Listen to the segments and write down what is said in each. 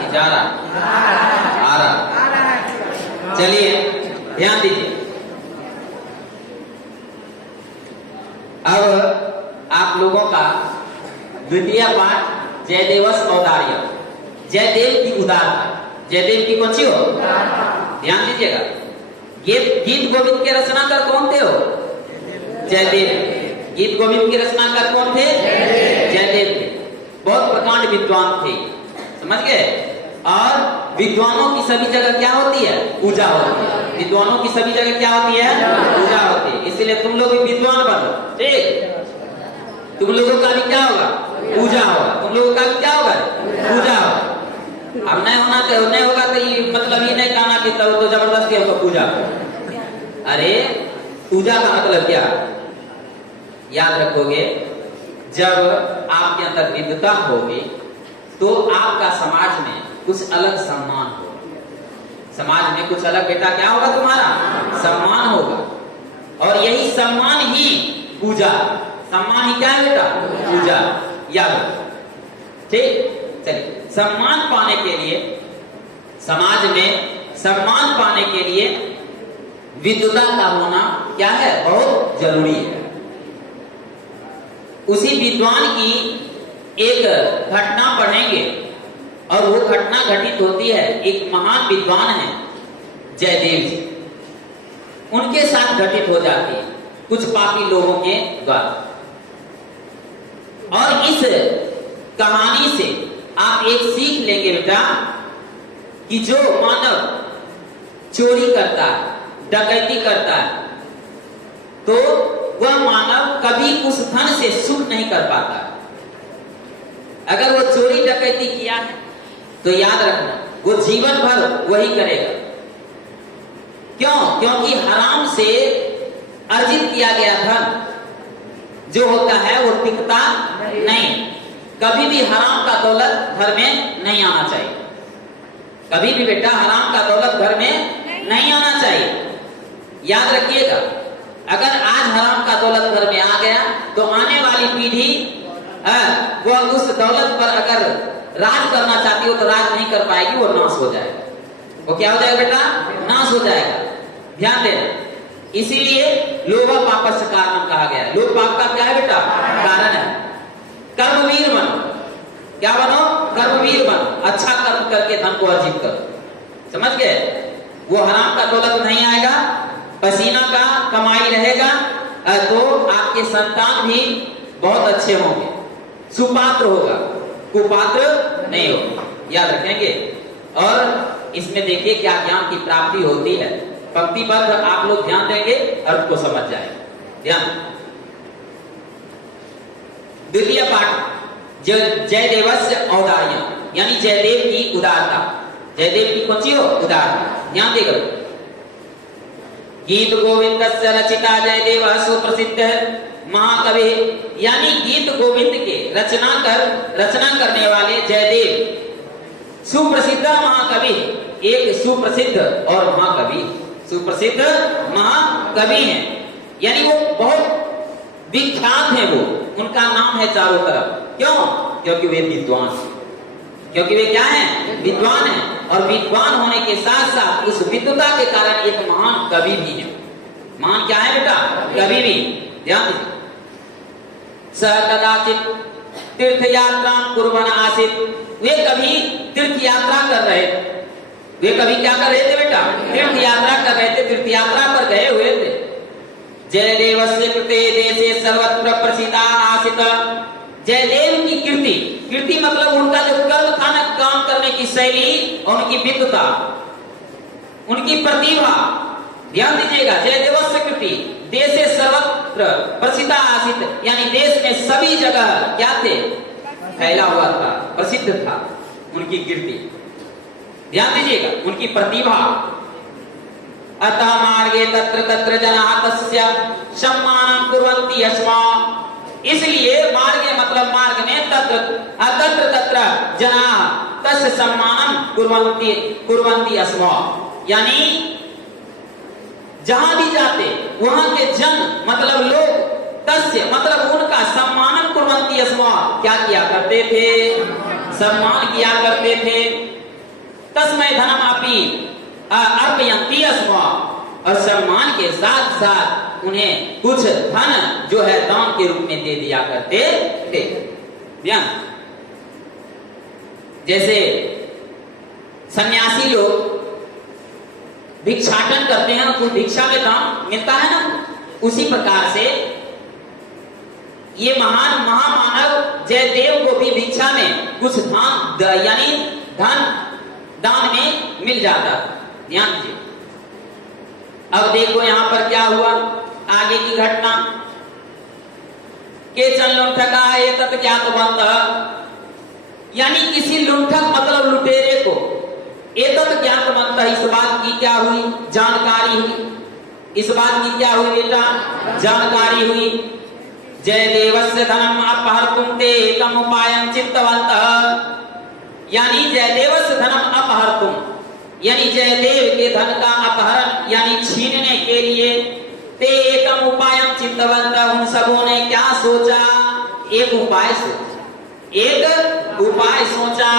इजारा, आरा। चलिए ध्यान दीजिए। अब आप लोगों का द्वितीय पाठ जयदेवस औदार्य, जयदेव की उदारता। जयदेव की कौन सी हो? ध्यान दीजिएगा। गीत गोविंद के रचनाकार कौन थे? हो जयदेव। गीत गोविंद के रचनाकार कौन थे? जयदेव थे। बहुत प्रकांड विद्वान थे, समझ गए। और विद्वानों की सभी जगह क्या होती है? पूजा होती है। विद्वानों की सभी जगह क्या होती है? पूजा होती है। इसलिए तुम लोग भी विद्वान बनो, ठीक। तुम लोगों का भी क्या होगा? पूजा होगा। तुम लोगों का भी क्या होगा? पूजा होगा। अब नहीं होना तो नहीं होगा तो ये मतलब ये नहीं कहना कि तब तो जबरदस्ती हमको पूजा करो। अरे पूजा का मतलब क्या? याद रखोगे, जब आपके अंदर विद्वता होगी तो आपका समाज में कुछ अलग सम्मान होगा। समाज में कुछ अलग बेटा क्या होगा? तुम्हारा सम्मान होगा। और यही सम्मान ही पूजा, सम्मान ही क्या है बेटा? पूजा। याद रखो, ठीक। चलिए, सम्मान पाने के लिए, समाज में सम्मान पाने के लिए विद्वता का होना क्या है? बहुत जरूरी है। उसी विद्वान की एक घटना पढ़ेंगे और वो घटना घटित होती है, एक महान विद्वान है जयदेव जी, उनके साथ घटित हो जाती है कुछ पापी लोगों के द्वारा। और इस कहानी से आप एक सीख लेंगे बेटा कि जो मानव चोरी करता है, डकैती करता है, तो वह मानव कभी उस धन से सुख नहीं कर पाता। अगर वो चोरी डकैती किया है तो याद रखना वो जीवन भर वही करेगा। क्यों? क्योंकि हराम से अर्जित किया गया धन जो होता है वो टिकता नहीं। कभी भी हराम का दौलत घर में नहीं आना चाहिए। कभी भी बेटा हराम का दौलत घर में नहीं आना चाहिए। याद रखिएगा, अगर आज हराम का दौलत घर में आ गया तो आने वाली पीढ़ी वह उस दौलत पर अगर राज करना चाहती हो तो राज नहीं कर पाएगी, वो नाश हो जाएगा। वो क्या हो जाएगा बेटा? नाश हो जाएगा। ध्यान देना। इसीलिए लोभ पापस्य कारण कहा गया है। लोभ पाप का क्या है बेटा? कारण है। कर्मवीर बनो। क्या बनो? कर्मवीर बनो। अच्छा कर्म करके धन को अर्जित करो। समझ गए? वो हराम का दौलत नहीं आएगा, पसीना का कमाई रहेगा, तो आपके संतान भी बहुत अच्छे होंगे, सुपात्र होगा, कुपात्र नहीं होगा। याद रखेंगे। और इसमें देखिए क्या ज्ञान की प्राप्ति होती है। पंक्तिबद्ध आप लोग ध्यान देंगे, अर्थ को समझ जाएंगे। ध्यान। द्वितीय पाठ जयदेवस्य औदार्य, यानी जयदेव की उदारता। जयदेव की कौन सी हो? उदारता। ध्यान देगा। गीत गोविंदस्य रचिता जयदेव सुप्रसिद्ध महाकवि, यानी गीत गोविंद के रचना करने वाले जयदेव सुप्रसिद्ध महाकवि, एक सुप्रसिद्ध और महाकवि, सुप्रसिद्ध महाकवि हैं। यानी वो बहुत विख्यात है। वो उनका नाम है चारों तरफ। क्यों? क्योंकि वे विद्वान हैं। क्योंकि वे क्या हैं? विद्वान हैं। और विद्वान होने के साथ साथ उस विद्वता के कारण एक महान कवि भी है। महान क्या है बेटा? कवि भी। ध्यान दीजिए। सह कदाचित तीर्थ यात्रा कुर्बन आसित, वे कभी तीर्थ यात्रा कर रहे थे। वे कभी क्या कर रहे थे बेटा? तीर्थ यात्रा कर रहे थे। तीर्थ यात्रा पर गए हुए थे। जयदेवस्य कृते देशे सर्वत्र प्रसिद्धा आसित, जयदेव की कीर्ति, कीर्ति मतलब उनका जो कर्म था ना, काम करने की शैली और उनकी विद्वता, उनकी प्रतिभा। ध्यान दीजिएगा। जयदेवस्य कीर्ति देशे सर्वत्र प्रसिद्ध आसित, यानी देश में सभी जगह क्या थे? फैला हुआ था, प्रसिद्ध था उनकी कीर्ति। ध्यान दीजिएगा। उनकी प्रतिभा। अतः मार्गे तत्र तत्र जनाः तस्य सम्मानं कुर्वन्ति यस्मा, इसलिए मार्गे मतलब मार्ग में, तत्र तत्र जनाः तस्य सम्मानं कुर्वन्ति यस्मा, यानी जहां भी जाते वहां के जन मतलब लोग तस्य मतलब उनका सम्मानन कुर्वन्ति स्म, क्या किया करते थे, सम्मान किया करते थे। तस्मै धनम अपि अर्पयन्ति स्म, और सम्मान के साथ साथ उन्हें कुछ धन जो है दान के रूप में दे दिया करते थे। ध्यान, जैसे सन्यासी लोग भिक्षाटन करते हैं तो भिक्षा में दान मिलता है ना, उसी प्रकार से ये महान महामानव जयदेव को भी भिक्षा में कुछ धन यानी धन दान में मिल जाता। ध्यान दीजिए। अब देखो यहां पर क्या हुआ, आगे की घटना। केचन लुंठका एतत् ज्ञातवन्तः, यानी किसी लुंठक मतलब लुटेरे को एतत् ज्ञातवन्तः, इस बात की क्या हुई, जानकारी हुई। इस बात की क्या हुई बेटा, जानकारी हुई। जयदेवस्य धनम अपहर्तुं ते एकम् उपायं चित्तवन्तः, यानी जयदेवस्य धनम अपहर्तुं, यानी जयदेव के धन का अपहरण यानी छीनने के लिए ते एकम उपायं चित्तवन्तः, उन सबों ने क्या सोचा, एक उपाय सोचा, एक उपाय सोचा।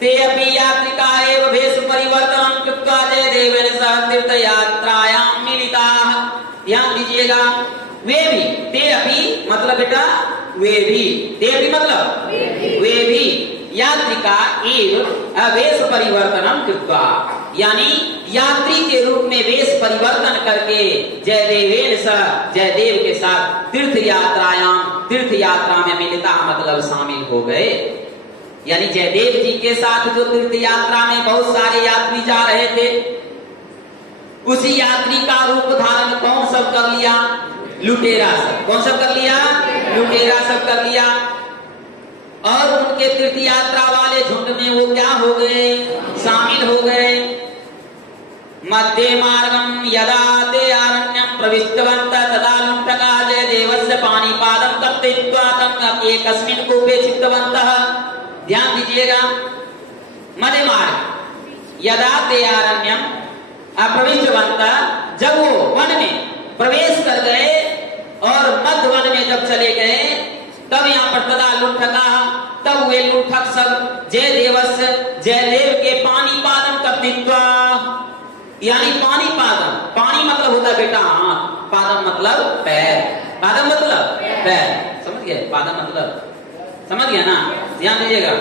ते अपि यात्रिका एव भेष परिवर्तनं कृत्वा जयदेवेन सह तीर्थयात्रायां मिलिताः। ध्यान दीजिएगा, वे भी, ते अपि मतलब बेटा वे भी, ते अपि मतलब वे भी यात्रिका एव वेश परिवर्तनम कृत्वा, यानी यात्री के रूप में वेश परिवर्तन करके जयदेवेन सह, जयदेव के साथ तीर्थ यात्रा में मिलिता मतलब शामिल हो गए। यानी जयदेव जी के साथ जो तीर्थ यात्रा में बहुत सारे यात्री जा रहे थे, उसी यात्री का रूप धारण कौन सब कर लिया, लुटेरा सब। कौन सब कर लिया, लुटेरा सब कर लिया। और उनके तीर्थ यात्रा वाले झुंड में वो क्या हो गए, शामिल हो गए। मध्ये मार्गम यदा ते आरण्यम प्रविष्टवन्तः तदा लुण्ठका जयदेवस्य पाणिपादं कर्तयित्वा तं एकस्मिन् कूपे छित्तवन्तः। ध्यान दीजिएगा, मध्य मार्ग यदा ते आरण्यम प्रविष्टवन्तः, जब वो वन में प्रवेश कर गए और मध्य वन में जब चले गए, तब यहाँ पर तदा लुंठका, तब वे लुंठक सब जयदेवस्य, जयदेव के पाणिपादं कर्तयित्वा, यानी पाणिपादं, पानी मतलब होता है बेटा हाथ, पादम मतलब पैर, पादम मतलब पैर, समझ गए, पादम मतलब समझ गया ना। ध्यान दीजिएगा,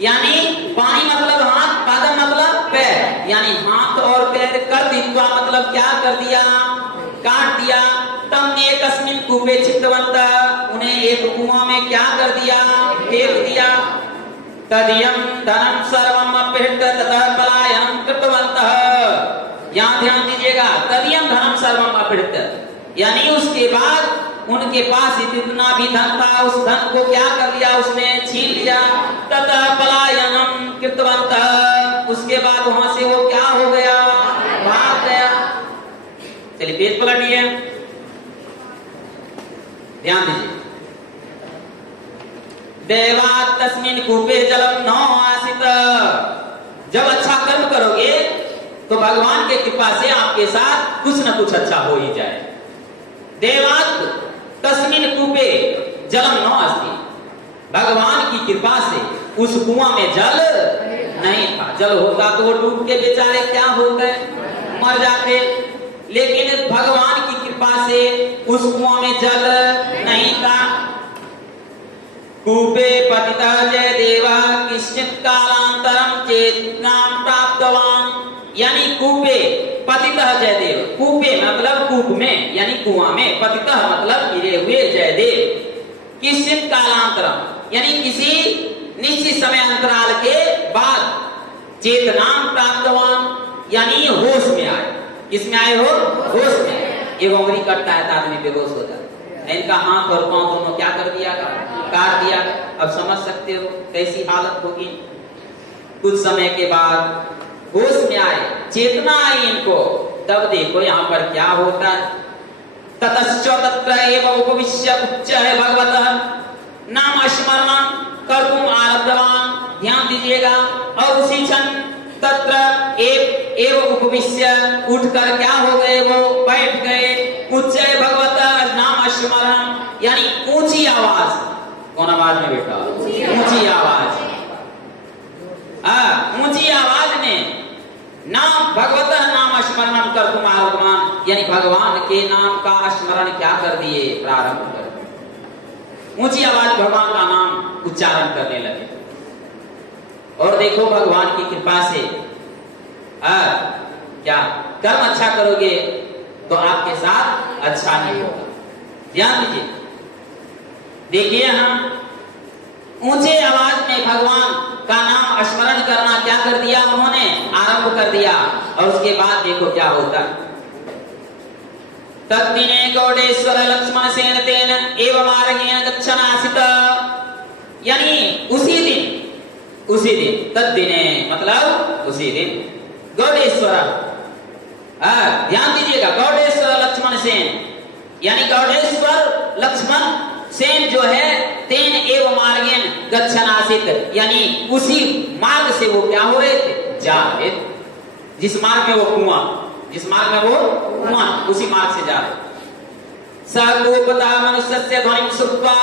यानी पानी मतलब हाथ, पादम मतलब पैर, यानी हाथ और पैर कर्तयित्वा मतलब क्या कर दिया, काट दिया। तम एकस्मिन् कूपे छित्तवन्तः, उन्हें एक कुआं में क्या कर दिया, फेंक दिया। तदियं धनं सर्वम् अपहृत्य ततः पलायनं कृतवन्तः। यहाँ ध्यान दीजिएगा, तदियं धनं सर्वम् अपहृत्य, यानी उसके बाद उनके पास जितना भी धन था उस धन को क्या कर लिया, उसने छीन लिया। ततः पलायनं कृतवन्तः, उसके बाद वहां से वो क्या हो गया, भाग गया। चलिए पेज पलटिए, ध्यान दीजिए। देवात् तस्मिन् कूपे जलं न आसीत्, जब अच्छा कर्म करोगे तो भगवान के कृपा से आपके साथ कुछ न कुछ अच्छा हो ही जाए। देवात् तस्मिन् कूपे जलम न आसी, भगवान की कृपा से उस कुआं में जल नहीं था। जल होता तो वो डूब के बेचारे क्या होते, मर जाते, लेकिन भगवान की कृपा से उस कुआं में जल नहीं था। कूपे पतितः जयदेवः किंचित् कालांतरं चेतनां प्राप्तवान्, यानी कूपे पतितः जयदेव, कूपे मतलब कूप में यानी कुआं में, पतितः मतलब गिरे हुए जयदेव, किंचित् कालांतरम यानी किसी निश्चित समय अंतराल के बाद चेतनां प्राप्तवान्, यानी होश में आए। किसमें आए हो, होश में। एक उंगली कटता है तो आदमी बेहोश हो जाता है, इनका हाथ और पांव दोनों क्या कर दिया, काट दिया। अब समझ सकते हो कैसी हालत होगी। कुछ समय के बाद होश में आए, चेतना आई इनको, तब देखो यहाँ पर क्या होता है। ततश्च तत्र एव उपविश्य उच्चैः भगवतः नाम स्मरणं कर्तुम् आरब्धवान्। ध्यान दीजिएगा, और उसी क्षण तत्र एव उपविश्य, उठकर क्या हो गए, वो बैठ गए। उच्चैः भगवतः नाम स्मरणं, यानी ऊंची आवाज। कौन आवाज में बेटा? ऊंची आवाज। ऊंची आवाज में नाम भगवत नाम स्मरण कर तुम आत्मान, यानी भगवान के नाम का स्मरण क्या कर दिए, प्रारंभ कर। ऊंची आवाज भगवान का नाम उच्चारण करने लगे। और देखो भगवान की कृपा से क्या कर्म अच्छा करोगे तो आपके साथ अच्छा ही होगा। ध्यान दीजिए, देखिए हम ऊंचे आवाज में भगवान का नाम स्मरण करना क्या कर दिया, उन्होंने आरंभ कर दिया। और उसके बाद देखो क्या होता। तद्दिने गौडेश्वर लक्ष्मण सेन तेन एवं मार्गेण गच्छनासित, यानी उसी दिन तद्दिने मतलब उसी दिन गौडेश्वर, ध्यान दीजिएगा, गौडेश्वर लक्ष्मण सेन, यानी गौडेश्वर लक्ष्मण सेन जो है तेन एवं मार्गेन गच्छनासित, यानी उसी मार्ग से वो क्या हो रहे थे, जा रहे थे। जिस मार्ग में वो कुआं, उसी मार्ग से जा रहे। सगोपता मनुष्य ध्वनि श्रुत्वा,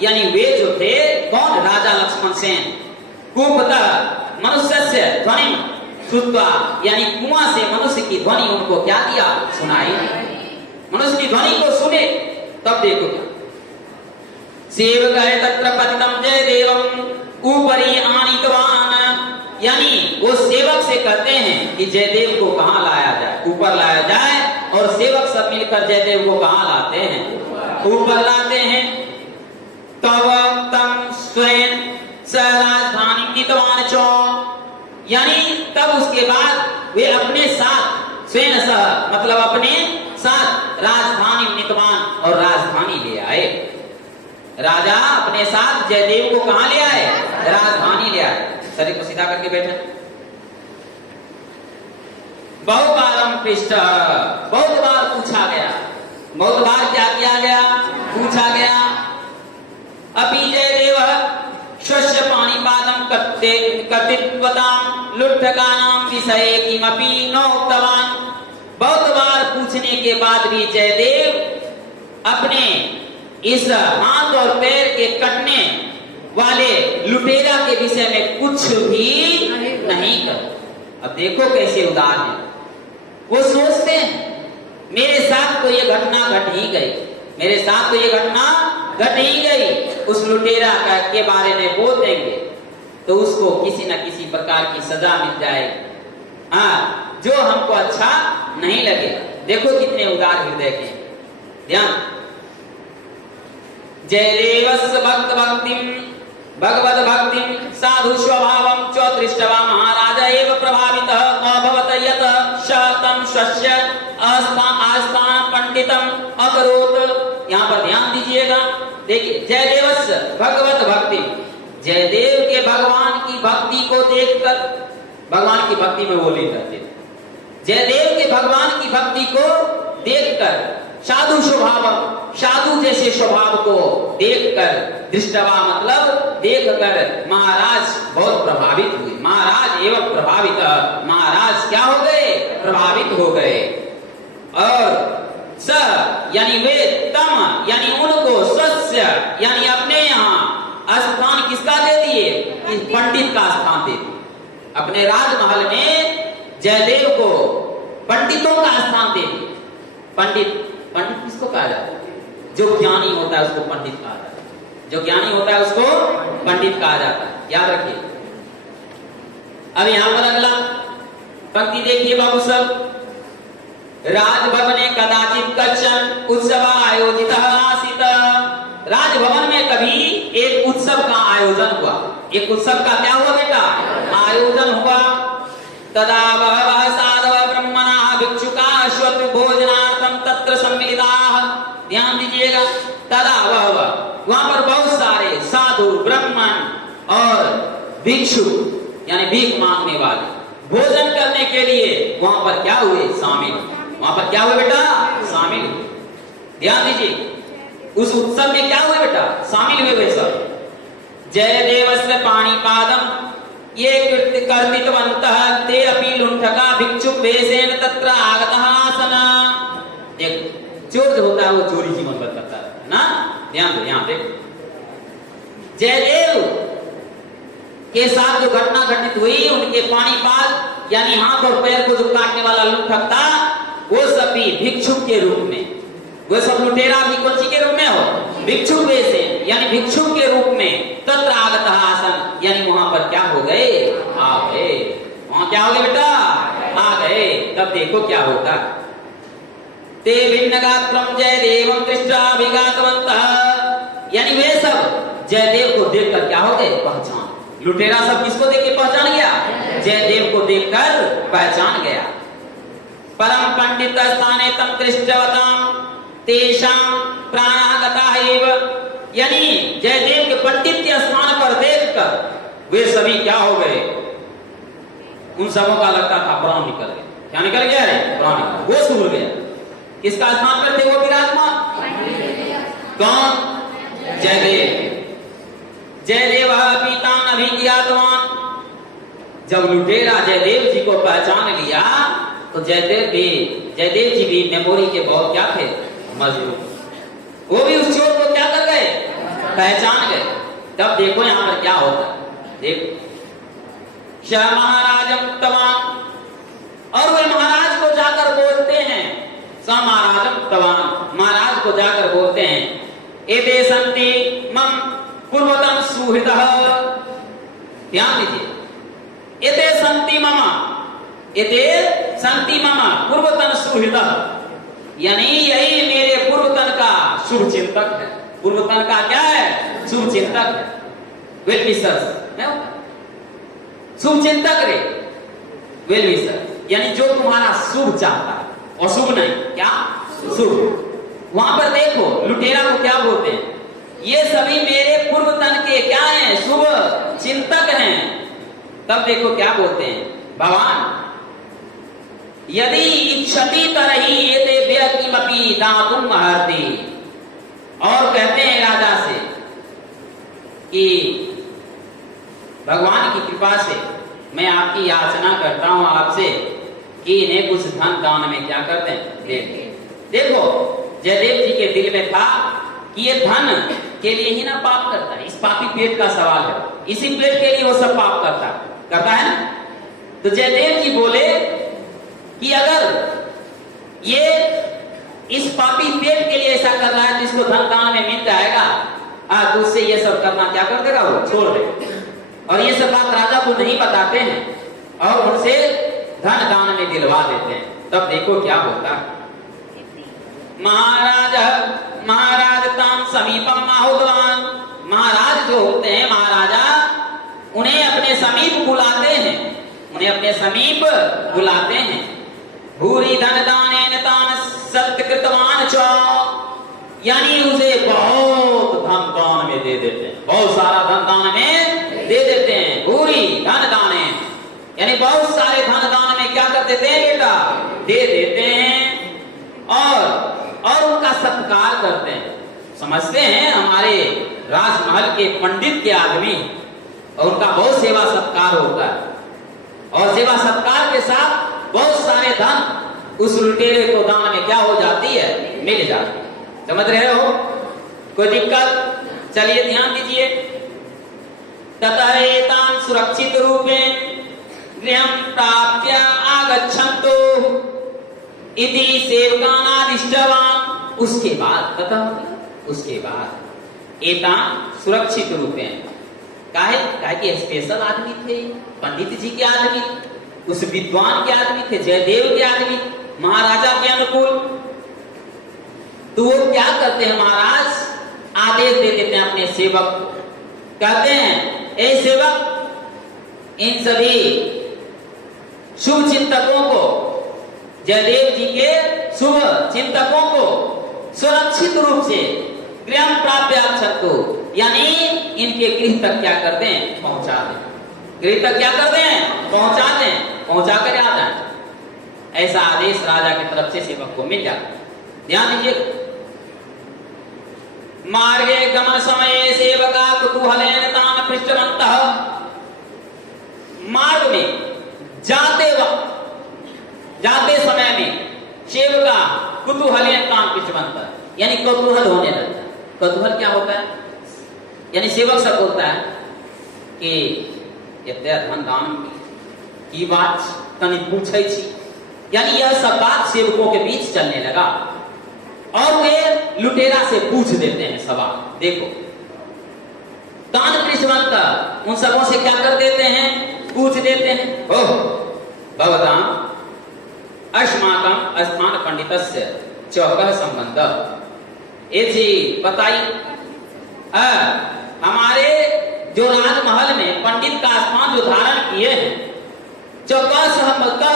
यानी वे जो थे कौन, राजा लक्ष्मण सेन, कूपता मनुष्य ध्वनि श्रुत्वा, यानी कुआं से मनुष्य की ध्वनि उनको क्या दिया, सुनाई। मनुष्य की ध्वनि को सुने, तब देखो क्या, सेवक है तत्र पतितम जयदेवम ऊपरी आनीतवान, यानी वो सेवक से कहते हैं कि जयदेव को कहां लाया जाए, ऊपर लाया जाए। और सेवक सब मिलकर जयदेव को कहां लाते हैं, ऊपर लाते हैं। तब तम स्वयं राजधानी नीतवान चौ, यानी तब उसके बाद वे अपने साथ स्वयं मतलब अपने साथ राजधानी नीतवान, और राजधानी ले आए। राजा अपने साथ जयदेव को कहां ले आए, राजधानी ले आए। शरीर को सीधा करके बैठे। बहुबारम पृष्ठ, बहुत बार पूछा गया, बहुत बार क्या किया गया, पूछा गया। अपि जयदेव स्वस्य पाणिपादं कतित्वतां लुट्ठकानां विषये किमपि न उक्तवान्। बहुत बार पूछने के बाद भी जयदेव अपने इस हाथ और पैर के कटने वाले लुटेरा के विषय में कुछ भी नहीं कर। अब देखो कैसे उदार है, वो सोचते हैं मेरे साथ तो ये घटना घट ही गई, मेरे साथ तो ये घटना घट ही गई। उस लुटेरा के बारे में बोल देंगे तो उसको किसी न किसी प्रकार की सजा मिल जाएगी, जो हमको अच्छा नहीं लगे। देखो कितने उदार हृदय के, ध्यान। जयदेवस्य भक्त भक्तिम भगवत भक्तिम साधु स्वभावं च दृष्टवा महाराज एव प्रभावितः अभवत यत् शतं स्वस्य आस्थान पंडितम अकरोत्। यहाँ पर ध्यान दीजिएगा, देखिए जयदेवस्य भगवत भक्ति, जयदेव के भगवान की भक्ति को देखकर, भगवान की भक्ति में वो नहीं रहते, जयदेव के भगवान की भक्ति को देखकर, साधु स्वभाव, साधु जैसे स्वभाव को देखकर, दृष्टवा मतलब देखकर महाराज बहुत प्रभावित हुए। महाराज एवं प्रभावित, महाराज क्या हो गए, प्रभावित हो गए। और स यानी वे तम यानी उनको स्वस्य यानी अपने यहाँ स्थान किसका दे दिए, पंडित का स्थान दे दिए। अपने राजमहल में जयदेव को पंडितों का स्थान दे दिए। पंडित किसको कहा जाता है, जो ज्ञानी होता है उसको पंडित कहा जाता है, जो ज्ञानी होता है उसको पंडित कहा जाता है, याद रखिए। अब यहां पर अगला पंक्ति देखिए बाबू सब। राजभवने कदाचित कश्चन उत्सव आयोजित आसीत, राजभवन में कभी एक उत्सव का आयोजन हुआ। एक उत्सव का क्या हुआ बेटा, आयोजन हुआ। तदा बहवः साधवः ब्रह्मणाः भिक्षुकाः श्वत भोजनार्थं तत्र सम्मिलिताः। ध्यान दीजिएगा, तदा बहवः, वहां पर बहुत सारे साधु ब्राह्मण और भिक्षु यानी भीख मांगने वाले भोजन करने के लिए वहां पर क्या हुए, शामिल। वहां पर क्या हुए बेटा, शामिल। ध्यान दीजिए, उस उत्सव में क्या हुए बेटा, शामिल हुए वे सब। जयदेवस्य पाणिपादं ये कर्तितवन्तः ते अपि लुण्ठका भिक्षुक वेशेन तत्र आगतः आसन्। चोर जो होता है वो चोरी की मनबत करता है ना। ध्यान दो यहाँ पे जयदेव के साथ जो घटना घटित हुई, उनके पाणीपाद यानी हाथ और पैर को जो काटने वाला लुठक था, वो सब भी भिक्षुक के रूप में, वो सब लुटेरा भी कौन सी के रूप में हो, भिक्षुक वेश है, यानी भिक्षुक के रूप में तत्र आगत आसन, यानी वहां पर क्या हो गए, आ गए। वहां क्या हो गए बेटा, आ गए। तब देखो क्या होता, ते भिन्न गात्रम जयदेवम दृष्टाभिघातवन्तः, यानी वे सब जयदेव को देखकर क्या हो गए, पहचान। लुटेरा सब किसको देख के पहचान गया, जयदेव को देखकर पहचान गया। परम पंडित स्थाने तम दृष्टवताम तेषां प्राणागता एव, यानी जयदेव के पंडित के स्थान पर देखकर वे सभी क्या हो गए, उन सबों का लगता था प्राण निकल गया। क्या निकल गया रे, प्राण निकल, वो सूझ गया। किसका स्थान पर थे वो विराजमान, कौन, जयदेव। जयदेव पीता अभिज्ञातवान, जब लुटेरा जयदेव जी को पहचान लिया तो जयदेव जी भी मेमोरी के बहुत क्या थे, मजबूत, वो भी उस चोर को क्या कर गए, पहचान गए। तब देखो यहां पर क्या होता है, देखो महाराजम तवान, और वे महाराज को जाकर बोलते हैं, महाराजम तवान, महाराज को जाकर बोलते हैं, एते संति मम पूर्वतन सुहृदः, ध्यान दीजिए, एते संति मम, एते संति मम पूर्वतन सुहृदः, यानी यही मेरे पूर्वतन का शुभ चिंतक है। पूर्वतन का क्या है, शुभ चिंतक है, वेल विशर्स, शुभ चिंतक रे, वेल विशर्स, यानी जो तुम्हारा शुभ चाहता है, अशुभ नहीं, क्या शुभ। वहां पर देखो लुटेरा को क्या बोलते हैं, ये सभी मेरे पूर्वतन के क्या हैं, शुभ चिंतक हैं। तब देखो क्या बोलते हैं, भगवान यदि इच्छति तरही एते व्यक्तिमपि दातुम महर्ति, और कहते हैं राजा से कि भगवान की कृपा से मैं आपकी याचना करता हूं आपसे कि इन्हें कुछ धन दान में क्या करते हैं, दे दें। देखो जयदेव जी के दिल में था कि ये धन के लिए ही ना पाप करता है, इस पापी पेट का सवाल है, इसी पेट के लिए वो सब पाप करता है ना। तो जयदेव जी बोले कि अगर ये इस पापी पेट के लिए ऐसा कर रहा है तो इसको धन दान में मिल जाएगा, तो उससे ये सब करना क्या कर देगा, वो छोड़ दे। और ये सब बात राजा को नहीं बताते हैं और उनसे धन दान में दिलवा देते हैं। तब देखो क्या होता, महाराज ताम समीपम माहुदवान, महाराज जो होते हैं महाराजा, उन्हें अपने समीप बुलाते हैं, उन्हें अपने समीप बुलाते हैं। भूरी धन दानेन तान सत्कृतवान च, यानी उसे बहुत धन दान में दे देते हैं, बहुत सारा धन दान में दे देते हैं। भूरी धन दाने, यानी बहुत सारे धन दान में क्या कर देते हैं बेटा, दे देते हैं। और उनका सत्कार करते हैं। समझते हैं हमारे राजमहल के पंडित के आदमी, और उनका बहुत सेवा सत्कार होता है, और सेवा सत्कार के साथ बहुत सारे धन उस लुटेरे को दान में क्या हो जाती है, मिल जाती है। समझ रहे हो, कोई दिक्कत? चलिए ध्यान दीजिए। ततः एतान् सुरक्षित रूपेण गृहं प्राप्य आगच्छन्तु इति सेवकानादिष्टवान्। उसके बाद ततः, उसके बाद एतान् सुरक्षित रूपेण, काहे कि स्पेशल आदमी थे, पंडित जी के आदमी, उस विद्वान के आदमी थे, जयदेव के आदमी, महाराजा के अनुकूल। तो वो क्या करते हैं, महाराज आदेश दे देते हैं अपने सेवक को, कहते हैं ए सेवक, इन सभी शुभ चिंतकों को, जयदेव जी के शुभ चिंतकों को सुरक्षित रूप से गृह प्राप्य छत्तु, यानी इनके गृह तक क्या करते हैं, पहुंचा दें। गृह तक क्या करते हैं, पहुंचा दें, पहुंचा कर आ जाए। ऐसा आदेश राजा की तरफ से सेवक को मिल जाता है। ध्यान दीजिए। मार्गे गमन समय सेवका कुतूहलेन तान पृष्ठवन्तः, मार्ग में जाते वक्त, जाते समय में सेवका कुतूहल काम पिछवंता, यानी कौतूहल होने लगता है। कौतूहल क्या होता है? यानी सेवक सब बोलता है कि एते धन दान की बात तनी पूछे छी, यानी यह सब बात सेवकों के बीच चलने लगा और वे लुटेरा से पूछ देते हैं सवाल। देखो दान कृष्णवंता उन सबों से क्या कर देते हैं? पूछ देते हैं, ओह भवताम अस्माकं स्थान पंडितस्य चौकह संबंध, ए जी बताइए हमारे जो राजमहल में पंडित का स्थान जो धारण किए हैं, चौकह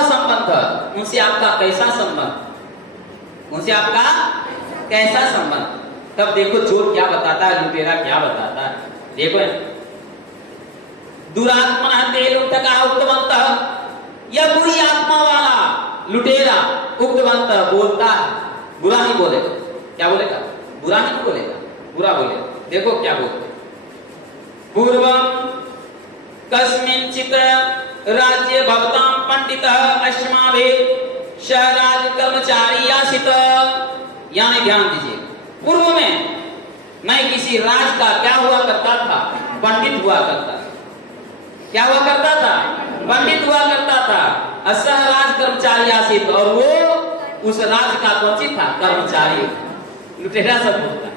संबंध, उनसे आपका कैसा संबंध? उनसे आपका कैसा संबंध? तब देखो चोर क्या बताता है, लुटेरा क्या बताता है। देखो दुरात्मा तेल उक्तका उक्तवंत, यह बुरी आत्मा वाला लुटेरा उक्तवंत बोलता है, बुरा नहीं बोलेगा। क्या बोलेगा? बुरा नहीं बोलेगा, बुरा बोलेगा। देखो क्या बोलते, पूर्वम कस्मिंचित राज्य भवतां पंडितः अस्माभिः सह राज कर्मचारी आसीत। यानी ध्यान दीजिए, पूर्व में मैं किसी राज का क्या हुआ करता था? पंडित हुआ करता था। क्या हुआ करता था? पंडित हुआ करता था। असह राज कर्मचारी आसीत, और वो उस राज का कौन था? कर्मचारी। लुटेरा सब बोलता है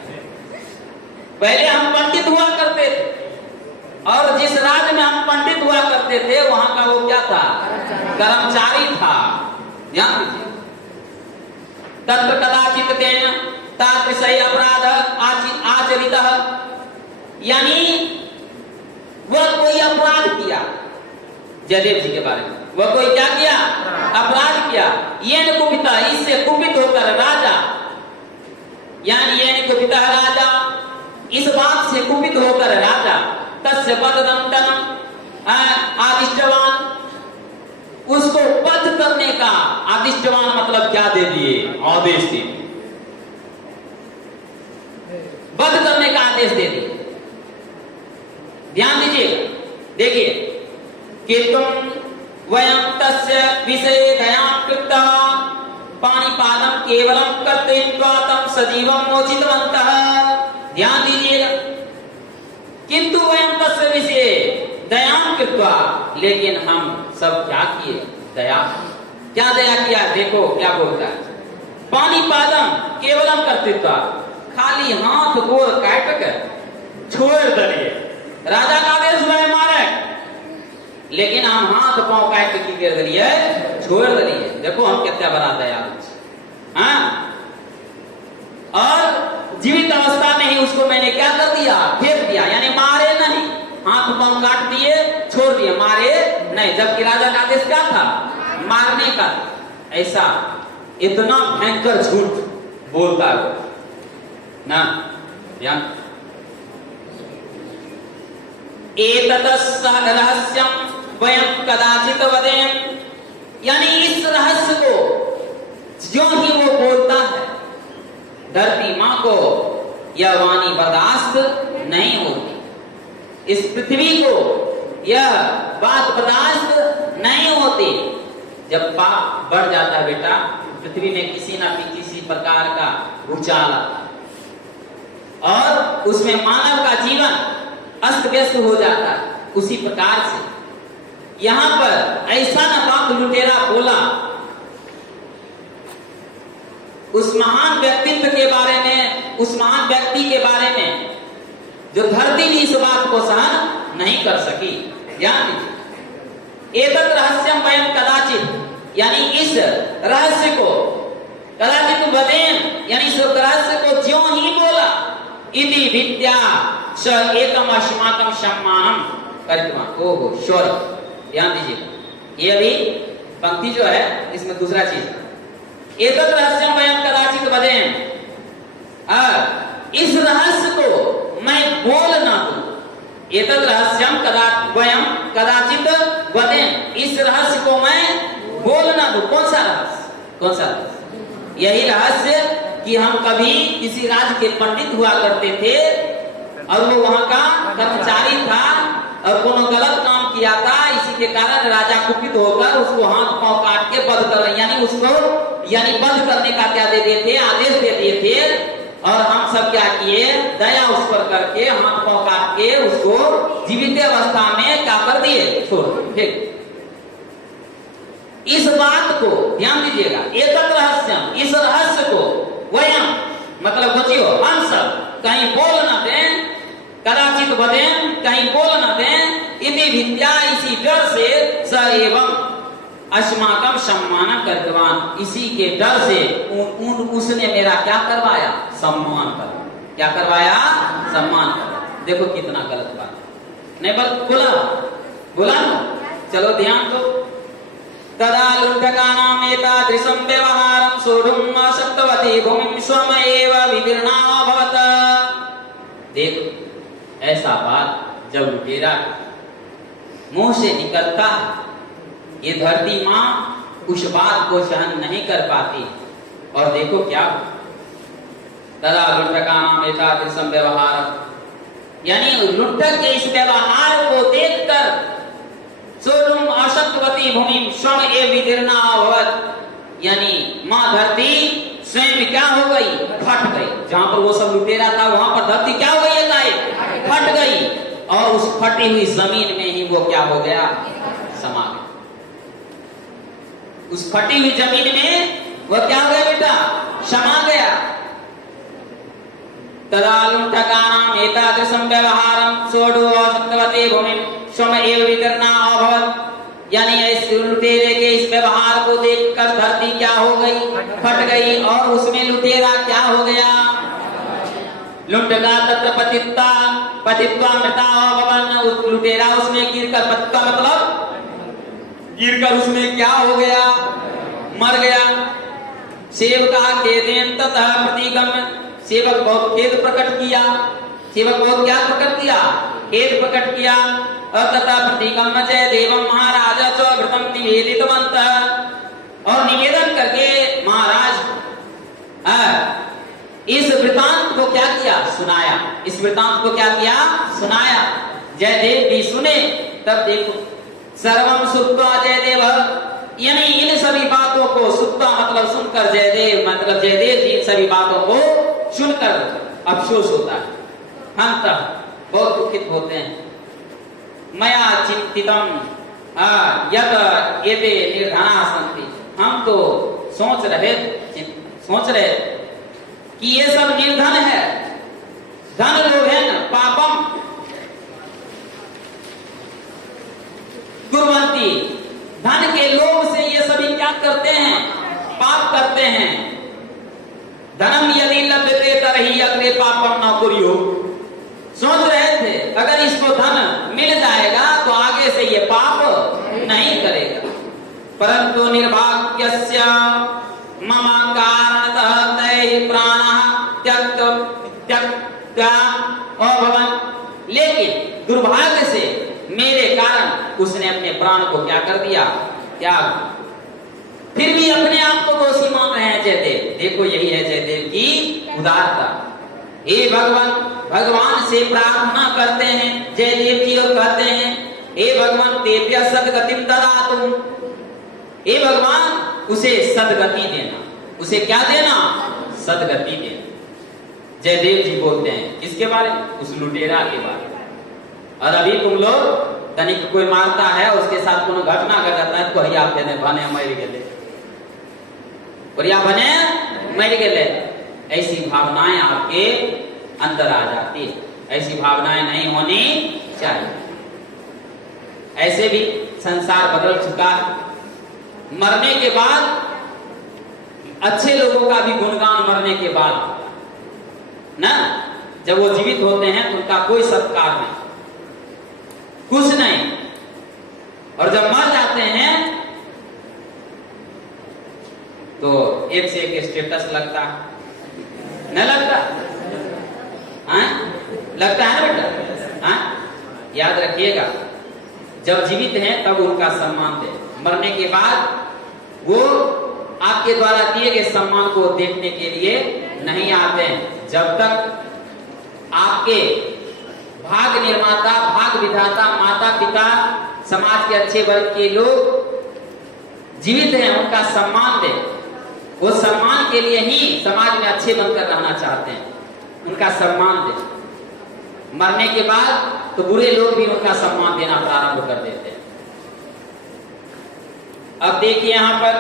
पहले हम पंडित हुआ करते थे, और जिस राज्य में हम पंडित हुआ करते थे वहां का वो क्या था? कर्मचारी था। ध्यान दीजिए, तत्र कदाचित तेन तादृशः अपराध आचरितः, यानी वह कोई अपराध किया। जयदेव जी के बारे में वह कोई क्या किया? अपराध किया। ये न कुपिता, इससे कुपित होकर राजा, यानी ये न कुपिता राजा, इस बात से कुपित होकर राजा तस्य पददंडन आदिष्टवान, उसको वध करने का आदिष्टवान मतलब क्या दे दिए? आदेश दे दिए, वध करने का आदेश दे दिए। ध्यान दीजिएगा, देखिए कि तुम वयं तस्य विषये दयां कृत्वा पाणिपादं केवलं कर्तयित्वा तं सजीवं मोचितवन्तः। ध्यान दीजिएगा, किंतु वयं तस्य विषये दयां कृत्वा, लेकिन हम सब क्या किए? दया। क्या दया किया? देखो क्या बोलता है, पाणिपादं केवलं कर्तयित्वा, खाली हाथ गोड़ काट कर छोड़ दिए। राजा का आदेश हुआ है मारे, लेकिन हम हाथ पांव काट के गिर दिए, छोड़ दिए। देखो हम कितना बड़ा दयालु। हाँ, और जीवित अवस्था में ही उसको मैंने क्या कर दिया? फेंक दिया, यानी मारे नहीं, हाथ पांव काट दिए, छोड़ दिए, मारे नहीं। जबकि राजा का आदेश क्या था? मारने का। ऐसा इतना भयंकर झूठ बोलता है ना। ध्यान, एतदस्य रहस्यं वयं कदाचित वदेम, यानी इस रहस्य को जो ही वो बोलता है, धरती मां को यह वाणी बर्दाश्त नहीं होती, इस पृथ्वी को यह बात बर्दाश्त नहीं होती। जब पाप बढ़ जाता है बेटा, पृथ्वी में किसी न किसी प्रकार का भूचाल आता है और उसमें मानव का जीवन अस्त व्यस्त हो जाता है। उसी प्रकार से यहां पर ऐसा नपाक लुटेरा बोला उस महान व्यक्तित्व के बारे में, उस महान व्यक्ति के बारे में, जो धरती भी इस बात को सहन नहीं कर सकी। ध्यान दीजिए, एतत् रहस्यं वयं कदाचित, यानी इस रहस्य को कदाचित वदेम, यानी इस रहस्य को ज्यों ही बोला, इति विद्या स एकम अस्माकं सम्मानम करित्वा। ओहो शौर्य। ध्यान दीजिए, ये अभी पंक्ति जो है इसमें दूसरा चीज, एतत् रहस्यं वयं कदाचित वदेम, इस रहस्य को मैं बोल ना दूं। एतत् रहस्यं वयं कदाचित वदेम, इस रहस्य को मैं बोल ना दूं। कौन सा रहस्य? कौन सा रहस्य? यही रहस्य कि हम कभी किसी राज्य के पंडित हुआ करते थे और वो वहां का कर्मचारी था, और कोनो गलत काम किया था, इसी के कारण राजा कुपित होकर उसको हाथ पांव काट के बंद कर, यानी उसको बंद करने का क्या दे दिए थे, आदेश दे दिए थे। और हम सब क्या किए, दया उस पर करके हाथ पांव काट के उसको जीवित अवस्था में क्या कर दिए, छोड़ दिए। ठीक, इस बात को ध्यान दीजिएगा, एतत् रहस्यम, इस रहस्य को वयम मतलब बचियो हम सब कहीं बोल न दें, कदाचित बदें, कहीं बोल न दें, इति विद्या, इसी डर से स एवं अस्माकम सम्मान करवान, इसी के डर से उसने मेरा क्या करवाया, सम्मान कर, क्या करवाया, सम्मान कर। देखो कितना गलत बात नहीं, बोला ना, चलो ध्यान दो। तदा लुण्ठकानां एतादृशं व्यवहारं सोढुम् अशक्तवती भूमिं स्वयमेव विदीर्णाभवत्। देखो ऐसा बात जब लुटेरा मुंह से निकलता है, ये धरती माँ उस बात को सहन नहीं कर पाती। और देखो क्या, तदा लुण्ठकानां एतादृशं व्यवहारं, यानी लुण्ठक के इस व्यवहार को देखकर सोढुम् अशक्तवती भूमि स्वयं एव विदीर्णा अभवत्, यानी माँ धरती स्वयं क्या हो गई, फट गई। जहां पर वो सब लुटेरा था वहां पर धरती क्या हो गई, फट गई। और उस फटी हुई जमीन में ही वो क्या हो गया, समा गया। उस फटी हुई जमीन में वो क्या हो गया बेटा, समा गया। तदा लुण्ठकानां एतादृशं व्यवहारं सोढुम् अशक्तवती भूमि स्वयं एव विदीर्णा अभवत्, यानी इस लुटेरे के इस व्यवहार को देखकर धरती क्या हो गई, फट गई। और उसमें लुटेरा क्या हो गया, लुण्ठका तत्र पतित्वा मृता अभवन्, उस लुटेरा उसमें गिरकर, पतित्वा मतलब गिरकर उसमें क्या हो गया, मर गया। सेवका खेदेन ततः प्रतिगम्य, सेवक बहुत खेद प्रकट किया, सेवक बहुत क्या प्रकट किया, खेद प्रकट किया। तथा प्रतिगम्य च देवं महाराज च घृतं निवेदितवन्तः, और निवेदन करके महाराज इस वृतांत को क्या किया, सुनाया। इस वृतांत को क्या किया, सुनाया। जयदेव भी सुने। तब देखो सर्वं श्रुत्वा जयदेव, यानी इन सभी बातों को सुनता मतलब सुनकर, जयदेव मतलब जयदेव जी इन सभी बातों को सुनकर अफसोस होता है, हंत बहुत दुखित होते हैं। मया चिंतितम यद एते निर्धना सन्ति, हम तो सोच रहे कि ये सब निर्धन है, धन लोभेन पापम कुर्वन्ति, धन के लोभ से ये सभी क्या करते हैं, पाप करते हैं। धनम यदि लभ्यते तर्हि अग्रे पापम न कुर्युः, सोच रहे थे अगर इसको धन मिल जाएगा तो आगे से ये पाप नहीं करेगा। परंतु निर्भाग्यस्य मम कारणतः तैः प्राणः त्यक्ता अभवन्, लेकिन दुर्भाग्य से मेरे कारण उसने अपने प्राण को क्या कर दिया, त्याग। फिर भी अपने आप को दोषी मान रहे हैं जयदेव। देखो यही है जयदेव की उदारता। हे भगवान, भगवान से प्रार्थना करते हैं जयदेव जी और कहते हैं, हे भगवान तेभ्य सद्गतिं ददातु, हे भगवान उसे सद्गति देना। उसे क्या देना, सद्गति देना। जयदेव जी बोलते हैं किसके बारे में, उस लुटेरा के बारे में। और अभी तुम लोग तनिक कोई मारता है, उसके साथ कोनो घटना घट जाता है तो हरिया भने मर गेले, बने मर गेले, ऐसी भावनाएं आपके अंदर आ जाती है। ऐसी भावनाएं नहीं होनी चाहिए। ऐसे भी संसार बदल चुका है। मरने के बाद अच्छे लोगों का भी गुणगान मरने के बाद ना, जब वो जीवित होते हैं तो उनका कोई सत्कार नहीं, कुछ नहीं। और जब मर जाते हैं तो एक से एक स्टेटस लगता है, नहीं लगता? लगता है ना बेटा? याद रखिएगा, जब जीवित हैं तब उनका सम्मान दें, मरने के बाद वो आपके द्वारा दिए गए सम्मान को देखने के लिए नहीं आते हैं। जब तक आपके भाग निर्माता, भाग विधाता, माता पिता, समाज के अच्छे वर्ग के लोग जीवित हैं, उनका सम्मान दें। वो सम्मान के लिए ही समाज में अच्छे बनकर रहना चाहते हैं, उनका सम्मान दें। मरने के बाद तो बुरे लोग भी उनका सम्मान देना प्रारंभ कर देते हैं। अब देखिए यहां पर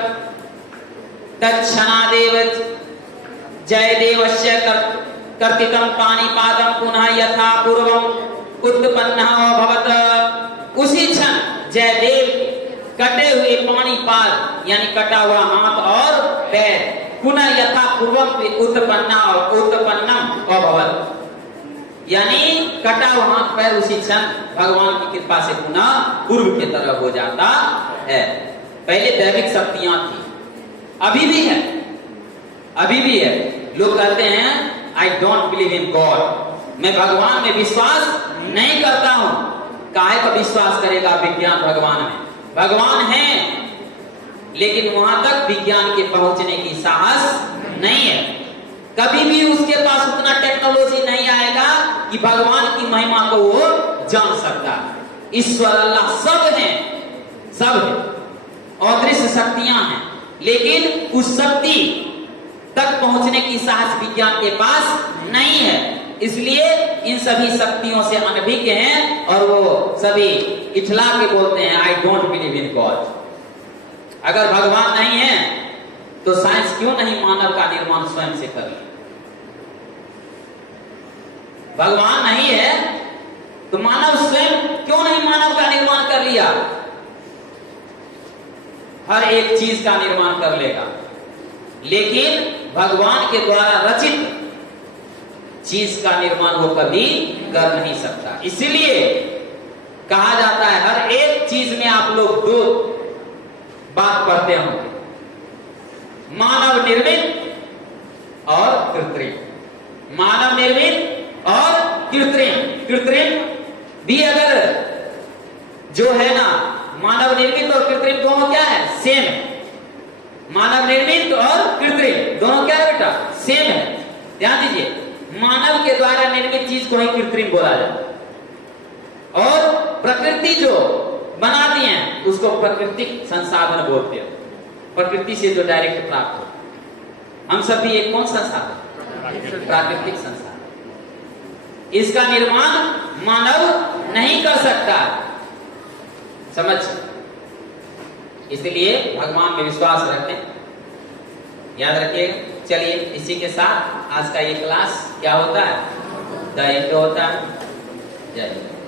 तत्क्षणादेव जयदेवस्य कर्तितं पाणिपादं पुनः यथा पूर्वम उत्पन्नः अभवत्। उसी क्षण जयदेव कटे हुए पाणिपाद यानी कटा हुआ हाथ और पैर पुनः यथा पूर्वम उत्पन्नम अभवत्, यानी कटा हुआ हाथ पैर उसी क्षण भगवान की कृपा से पुनः पूर्व की तरह हो जाता है। पहले दैविक शक्तियां थी, अभी भी है, अभी भी है। लोग कहते हैं I don't believe in God, मैं भगवान में विश्वास नहीं करता हूं। काहे का विश्वास करेगा विज्ञान भगवान में? भगवान है, लेकिन वहां तक विज्ञान के पहुंचने की साहस नहीं है। कभी भी उसके पास उतना टेक्नोलॉजी नहीं आएगा कि भगवान की महिमा को वो जान सकता है। ईश्वर अल्लाह सब है, सब है, अदृश्य शक्तियां हैं, लेकिन उस शक्ति तक पहुंचने की साहस विज्ञान के पास नहीं है। इसलिए इन सभी शक्तियों से अनभिज्ञ हैं और वो सभी इठला के बोलते हैं I don't believe in God. अगर भगवान नहीं है तो साइंस क्यों नहीं मानव का निर्माण स्वयं से कर ले? भगवान नहीं है तो मानव स्वयं क्यों नहीं मानव का निर्माण कर लिया? हर एक चीज का निर्माण कर लेगा, लेकिन भगवान के द्वारा रचित चीज का निर्माण वो कभी कर नहीं सकता। इसलिए कहा जाता है हर एक चीज में आप लोग दो बात पढ़ते होंगे, मानव निर्मित और कृत्रिम। मानव निर्मित और कृत्रिम। कृत्रिम भी अगर जो है ना, मानव निर्मित और कृत्रिम दोनों क्या है? सेम है। मानव निर्मित और कृत्रिम दोनों क्या है बेटा? सेम है। ध्यान दीजिए, मानव के द्वारा निर्मित चीज को ही कृत्रिम बोला जाता है, और प्रकृति जो बनाती है उसको प्राकृतिक संसाधन बोलते हैं। प्रकृति से जो डायरेक्ट प्राप्त हो। हम सब भी एक कौन संसाधन? प्राकृतिक संसाधन। इसका निर्माण मानव नहीं कर सकता, समझ। इसलिए भगवान में विश्वास रखें, याद रखिए। चलिए इसी के साथ आज का ये क्लास क्या होता है? द एंड होता है। जय हिंद।